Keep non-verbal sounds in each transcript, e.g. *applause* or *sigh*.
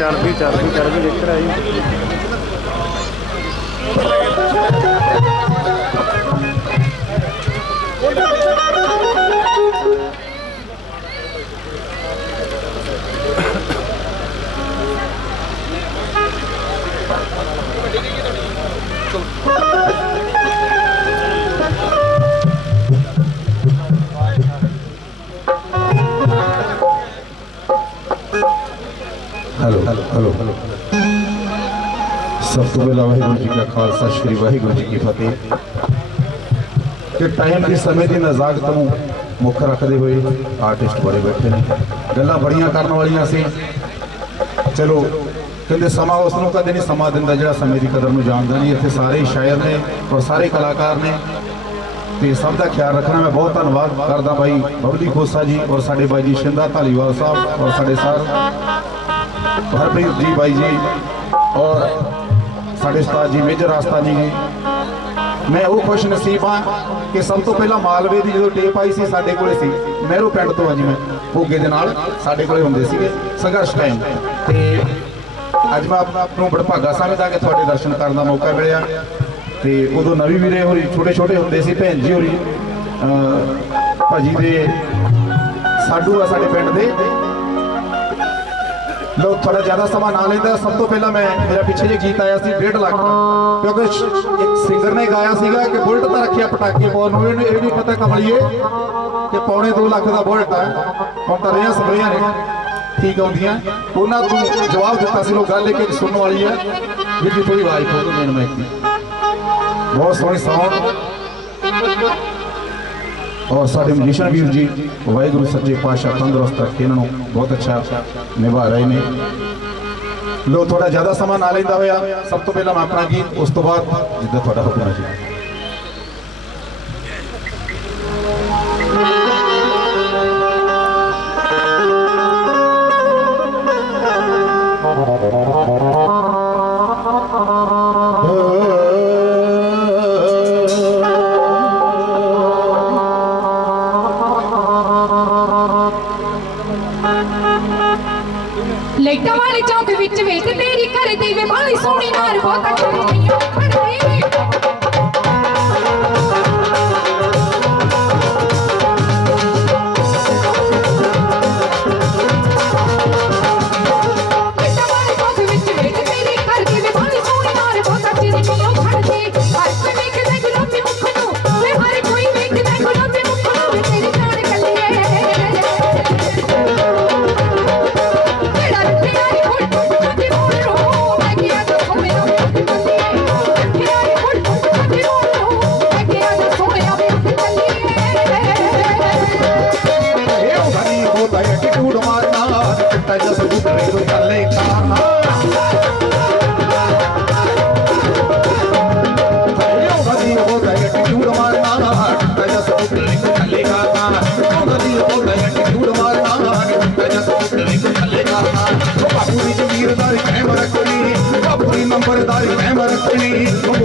ਚਰਬੀ ਚਰਬੀ ਚਰਬੀ ਚਰਬੀ ਲਿਖ ਰਿਹਾ ਜੀ ਹੈਲੋ ਹੈਲੋ ਹੈਲੋ ਸਭ ਤੋਂ ਪਹਿਲਾਂ ਵਾਹਿਗੁਰੂ ਜੀ ਕਾ ਖਾਲਸਾ, ਸ੍ਰੀ ਵਾਹਿਗੁਰੂ ਜੀ ਕੀ ਫਤਿਹ। ਕਿ ਟਾਈਮ ਦੀ ਸਮੇਂ ਦੀ ਨਜ਼ਾਕਤ ਨੂੰ ਮੁੱਖ ਰੱਖਦੇ ਹੋਏ ਆਰਟਿਸਟ ਬੜੇ ਬੈਠੇ ਨੇ। ਗੱਲਾਂ ਬੜੀਆਂ ਕਰਨ ਵਾਲੀਆਂ ਸੀ। ਚਲੋ, ਕਹਿੰਦੇ ਸਮਾਂ ਉਸ ਨੂੰ ਕਦੇ ਨਹੀਂ ਸਮਾਂ ਦਿੰਦਾ ਜਿਹੜਾ ਸਮੇਂ ਦੀ ਕਦਰ ਨੂੰ ਜਾਣਦਾ ਨਹੀਂ। ਇੱਥੇ ਸਾਰੇ ਹੀ ਸ਼ਾਇਰ ਨੇ ਔਰ ਸਾਰੇ ਕਲਾਕਾਰ ਨੇ। ਤੇ ਸਭ ਦਾ ਖਿਆਲ ਰੱਖਣਾ ਮੈਂ ਬਹੁਤ ਧੰਨਵਾਦ ਕਰਦਾ ਭਾਈ ਬਬਲੀ ਖੋਸਾ ਜੀ ਔਰ ਸਾਡੇ ਭਾਈ ਜੀ ਸ਼ਿੰਦਾ ਧਾਲੀਵਾਲ ਸਾਹਿਬ ਔਰ ਸਾਡੇ ਸਰ। ਹਰਪ੍ਰੀਤ ਜੀ, ਬਾਈ ਜੀ ਔਰ ਸਾਡੇ ਉਸਤਾਦ ਜੀ, ਮੇਜਰ ਆਸਤਾਨੀ ਜੀ ਮੈਂ ਉਹ ਖੁਸ਼ ਨਸੀਬ ਹਾਂ ਕਿ ਸਭ ਤੋਂ ਪਹਿਲਾਂ ਮਾਲਵੇ ਦੀ ਜਦੋਂ ਟੇਪ ਆਈ ਸੀ ਸਾਡੇ ਕੋਲੇ ਸੀ, ਮਹਿਰੋ ਪਿੰਡ ਤੋਂ ਆ ਜੀ ਮੈਂ। ਭੋਗੇ ਦੇ ਨਾਲ ਸਾਡੇ ਕੋਲੇ ਹੁੰਦੇ ਸੀਗੇ, ਸੰਘਰਸ਼ ਟਾਈਮ ਤੇ ਅੱਜ ਮੈਂ ਆਪ ਨੂੰ ਬੜਭਾਗਾ ਸਮਝਦਾ ਕਿ ਤੁਹਾਡੇ ਦਰਸ਼ਨ ਕਰਨ ਦਾ ਮੌਕਾ ਮਿਲਿਆ। ਤੇ ਉਦੋਂ ਨਵੀਂ ਵੀਰੇ ਹੋਰੀ ਛੋਟੇ ਛੋਟੇ ਹੁੰਦੇ ਸੀ, ਭੈਣ ਜੀ ਹੋਰੀ। ਅਹ ਭਾਜੀ ਦੇ ਸਾਡੂ ਆ ਸਾਡੇ ਪਿੰਡ ਦੇ। ਲੋ ਥੋੜਾ ਜ਼ਿਆਦਾ ਸਮਾਂ ਨਾ ਲੈਂਦਾ, ਸਭ ਤੋਂ ਪਹਿਲਾਂ ਮੈਂ ਮੇਰਾ ਪਿੱਛੇ ਜੇ ਗੀਤ ਆਇਆ ਸੀ 1.5 ਲੱਖ ਕਿਉਂਕਿ ਇੱਕ ਸਿੰਗਰ ਨੇ ਗਾਇਆ ਸੀਗਾ ਕਿ ਬੁਲਟ ਤਾਂ ਰੱਖਿਆ ਪਟਾਕੇ ਪਾਉਣ ਨੂੰ, ਇਹਨੂੰ ਇਹ ਨਹੀਂ ਪਤਾ ਕਮਲੀਏ ਕਿ ਪੌਣੇ 2 ਲੱਖ ਦਾ ਬੁਲਟ ਆ। ਹੁਣ ਤਾਂ ਰੇਆਂ ਸਪਰੇਆਂ ਨੇ, ਠੀਕ ਆਉਂਦੀਆਂ। ਉਹਨਾਂ ਤੋਂ ਜਵਾਬ ਦਿੱਤਾ ਸੀ ਲੋ ਗੱਲ ਇਹ ਸੁਣਨ ਵਾਲੀ ਹੈ। ਵੀਰ ਜੀ ਥੋੜੀ ਆਵਾਜ਼ ਖੋਲ, ਮੈਨੂੰ ਮੈਂ ਬਹੁਤ ਸੋਹਣੀ ਸਾਊਂਡ ਔਰ ਸਾਡੇ ਮਜੀਸ਼ਨ ਵੀਰ ਜੀ, ਵਾਹਿਗੁਰੂ ਸੱਚੇ ਪਾਤਸ਼ਾਹ ਤੰਦਰੁਸਤ ਰੱਖੇ ਇਹਨਾਂ ਨੂੰ। ਬਹੁਤ ਅੱਛਾ ਨਿਭਾ ਰਹੇ ਨੇ। ਲੋ ਥੋੜਾ ਜ਼ਿਆਦਾ ਸਮਾਂ ਨਾ ਲੈਂਦਾ ਹੋਇਆ। ਸਭ ਤੋਂ ਪਹਿਲਾਂ ਮੈਂ ਆਪਣਾ ਗੀਤ, ਉਸ ਤੋਂ ਬਾਅਦ ਜਿੱਦਾਂ ਤੁਹਾਡਾ ਹੁਕਮ ਹੈ ਜੀ। ਲਾਈਟਾਂ ਵਾਲੇ ਚੌਂਕ ਵਿੱਚ ਵੇਖ ਤੇਰੀ ਘਰ ਦੀ ਵੇ ਬਾਲੀ ਸੋਹਣੀ ਨਾਰ ਬਹੁਤਾ ਚੜੀਆਂ ਖੜਦੀ ਲਾਈਟਾਂ ਬਾਪੂ ਦੀ ਜ਼ਮੀਰਦਾਰੀ ਕਾਇਮ ਰੱਖਣੀ ਬਾਪੂ ਦੀ ਨੰਬਰਦਾਰੀ ਕਾਇਮ ਰੱਖਣੀ ਉਹ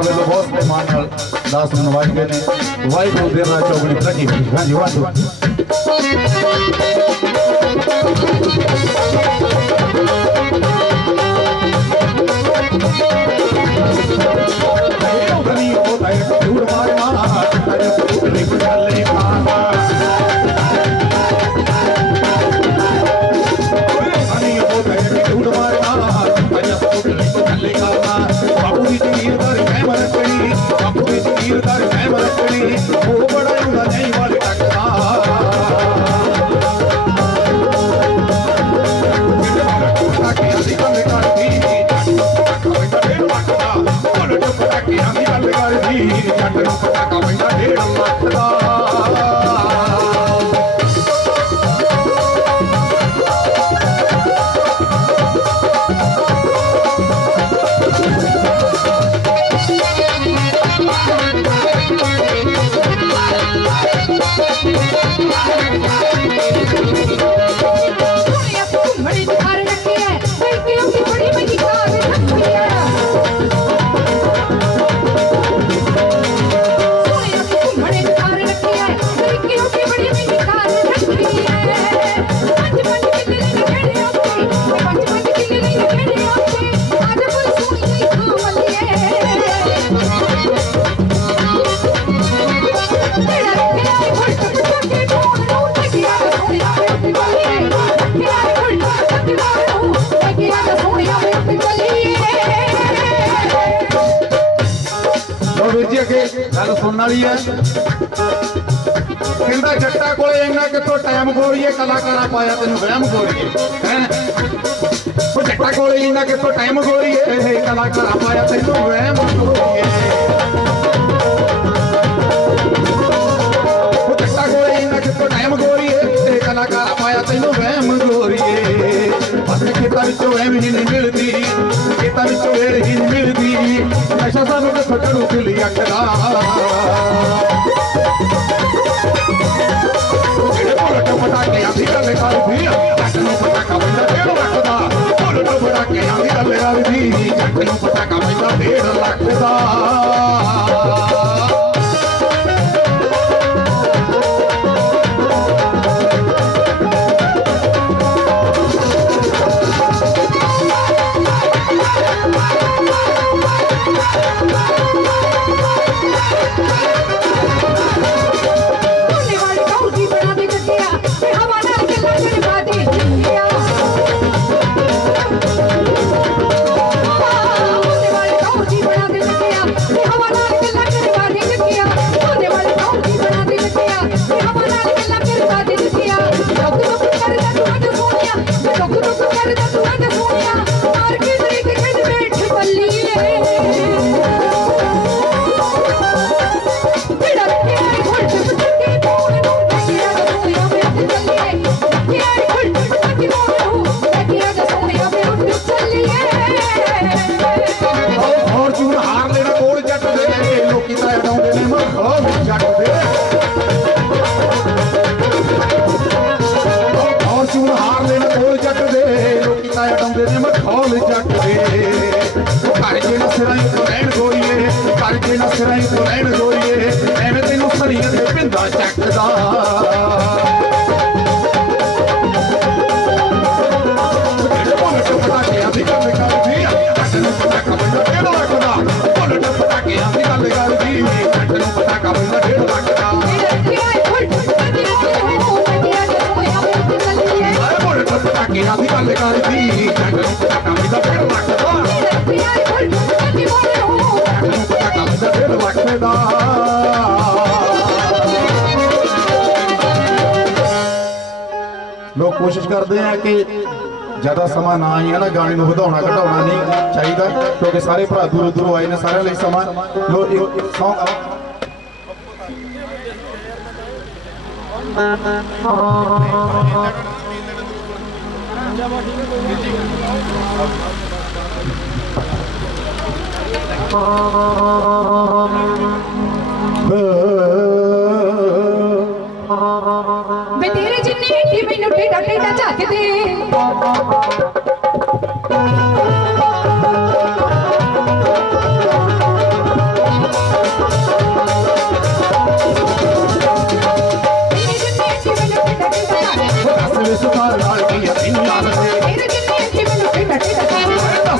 ਪਰਿਵਾਰ ਵੱਲੋਂ ਬਹੁਤ ਮਾਣ ਨਾਲ ਦਾਸ ਨੂੰ ਨਵਾਜ ਗਏ ਨੇ ਵਾਹਿਗੁਰੂ ਦੇ ਨਾਲ ਚੌਗਣੀ ਪ੍ਰਤੀ ਹਾਂਜੀ ਵਾਧੂ Thank. ਗੱਲ ਸੁਣਨ ਵਾਲੀ ਹੈ। ਕਹਿੰਦਾ ਜੱਟਾ ਕੋਲੇ ਇੰਨਾ ਕਿੱਥੋਂ ਟਾਈਮ ਗੋਰੀਏ ਕਲਾਕਾਰਾ ਪਾਇਆ ਤੈਨੂੰ ਵਹਿਮ ਗੋਰੀਏ ਉਹ ਜੱਟਾ ਕੋਲੇ ਇੰਨਾ ਕਿੱਥੋਂ ਟਾਈਮ ਗੋਰੀਏ ਕਲਾਕਾਰਾ ਕੋਲੇ ਇੰਨਾ ਕਿੱਥੋਂ ਟਾਈਮ ਗੋਰੀਏ ਕਲਾਕਾਰਾ ਪਾਇਆ ਤੈਨੂੰ ਵਹਿਮ ਗੋਰੀਏ ਪਾਸੇ ਖੇਤਾਂ ਵਿੱਚੋਂ ਐਵੇਂ ਹੀ ਨਹੀਂ ਮਿਲਦੀ, ਖੇਤਾਂ ਵਿੱਚੋਂ ਵੇਰ ਹੀ ਨਹੀਂ ਮਿਲਦੀ। ਐਸਾ ਸਾਨੂੰ ਤਾਂ ਫਟੜੂ ਖਿਲੀ ਅੱਖ Star. ਕਰਦੇ ਆ ਕਿ ਜ਼ਿਆਦਾ ਸਮਾਂ ਨਾ ਆਈ ਹੈ ਨਾ ਗਾਣੇ ਨੂੰ ਵਧਾਉਣਾ, ਘਟਾਉਣਾ ਨਹੀਂ ਚਾਹੀਦਾ, ਕਿਉਂਕਿ ਸਾਰੇ ਭਰਾ ਦੂਰੋਂ ਦੂਰੋਂ ਆਏ ਨੇ, ਸਾਰਿਆਂ ਲਈ ਸਮਾਂ ਲੋ ਇੱਕ ਸੌਂਗ Oh *laughs* ਟੇਡਾ ਟੇਡਾ ਝਾਕਦੇ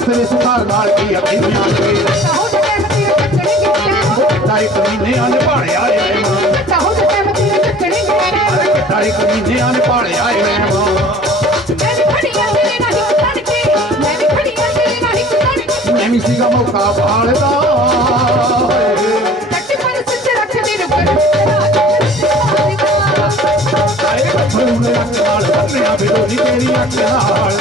ਤੇਰੇ ਸੁਖਾਰ ਨਾਲ ਕੀ ਅੱਖੀਆਂ ਤੇ ਹੋ ਟੱਟੇ ਤੇਰੇ ਕੱਟਣੇ ਕਿੱਥੇ ਹੋ ਟਾਈ ਕਮੀਨੇ ਅੰਨ ਭਾੜਿਆ ਆਏ ਮਾਂ ਖੜੀਆਂ ਤੇਰੇ ਨਾਲ ਹੀ ਕੁੱਟਣ ਕੇ। ਮੈਂ ਵੀ ਸੀਗਾ ਮੌਕਾ ਭਾਲਦਾ। ਏ। ਕੱਟੇ ਪਰ ਸੱਚ ਰੱਖਦੇ ਰੁਕਰ ਆਏ ਗੱਭਰੂ ਨੇ ਅੱਖ ਨਾਲ ਬੰਨਿਆ ਬਿਲੋਨੀ ਤੇਰੀ ਅੱਖ ਨਾਲ।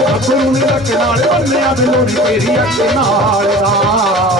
ਗੱਭਰੂ ਨੇ ਅੱਖ ਨਾਲ ਬੰਨਿਆ ਬਿਲੋਨੀ ਤੇਰੀ ਅੱਖ ਨਾਲ।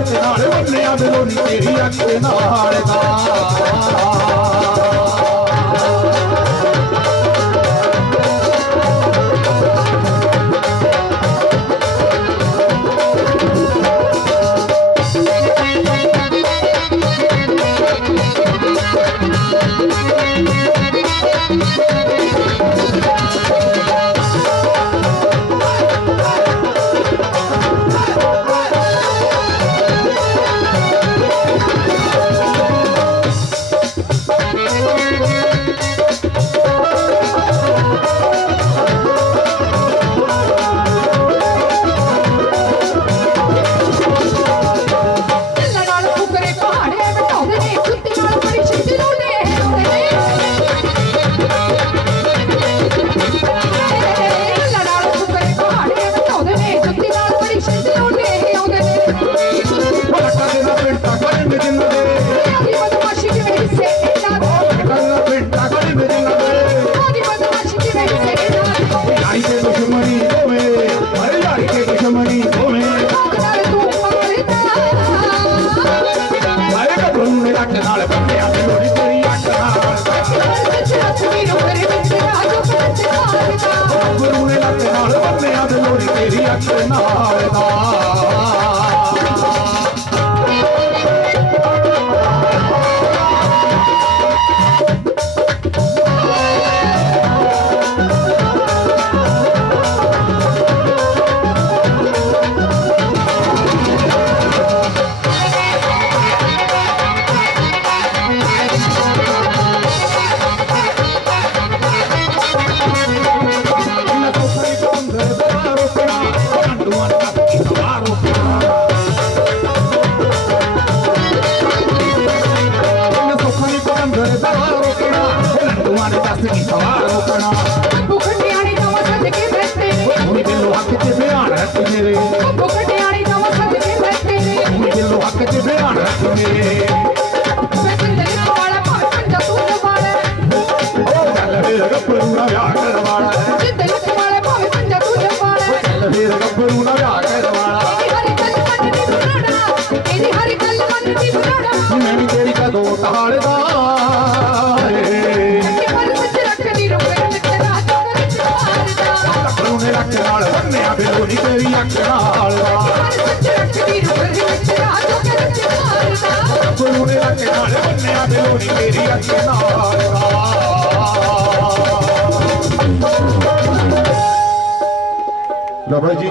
ਅੱਖ ਨਾਲ ਬੰਨਿਆ ਬਿਲੋਨੀ ਤੇਰੀ ਅੱਖ ਨਾਲ ਦਾ। ਕੋਸਰੀ ਬੰਦਰ ਦਾ ਰੋਕਣਾ ਕੰਡੂਆਂ ਦਾ ਕੀ ਸਵਾਰ ਰੋਕਣਾ ਹੁਣ ਦਿਲੋਂ ਹੱਕ ਚ ਬਿਆਨ ਰੱਖ ਮੇਰੇ ਹੁਣ ਦਿਲੋਂ ਹੱਕ ਚ ਬਿਆਨ ਰੱਖ ਮੇਰੇ ਉਹ ਗੱਲ ਫਿਰ ਗੱਭਰੂ ਨਾਲ ਵਿਆਹ ਕਰਵਾਣਾ ਹੈ ਗੱਲ ਫਿਰ ਗੱਭਰੂ ਨਾਲ ਵਿਆਹ ਕਰਵਾਣਾ ਮੈਂ ਵੀ ਤੇਰੀ ਕਦੋਂ ਟਾਲਦਾ ਗੱਭਰੂ ਨੇ ਰੱਖ ਨਾਲ ਬੰਨਿਆ ਬਿਲੋਨੀ ਤੇਰੀ ਅੱਖ ਨਾਲ ਲਓ ਬਾਈ ਜੀ,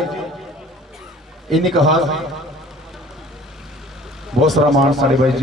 ਇੰਨੀ ਕਹਾ ਬਹੁਤ ਸਾਰਾ ਮਾਣ ਸਾਡੇ ਬਾਈ ਜੀ।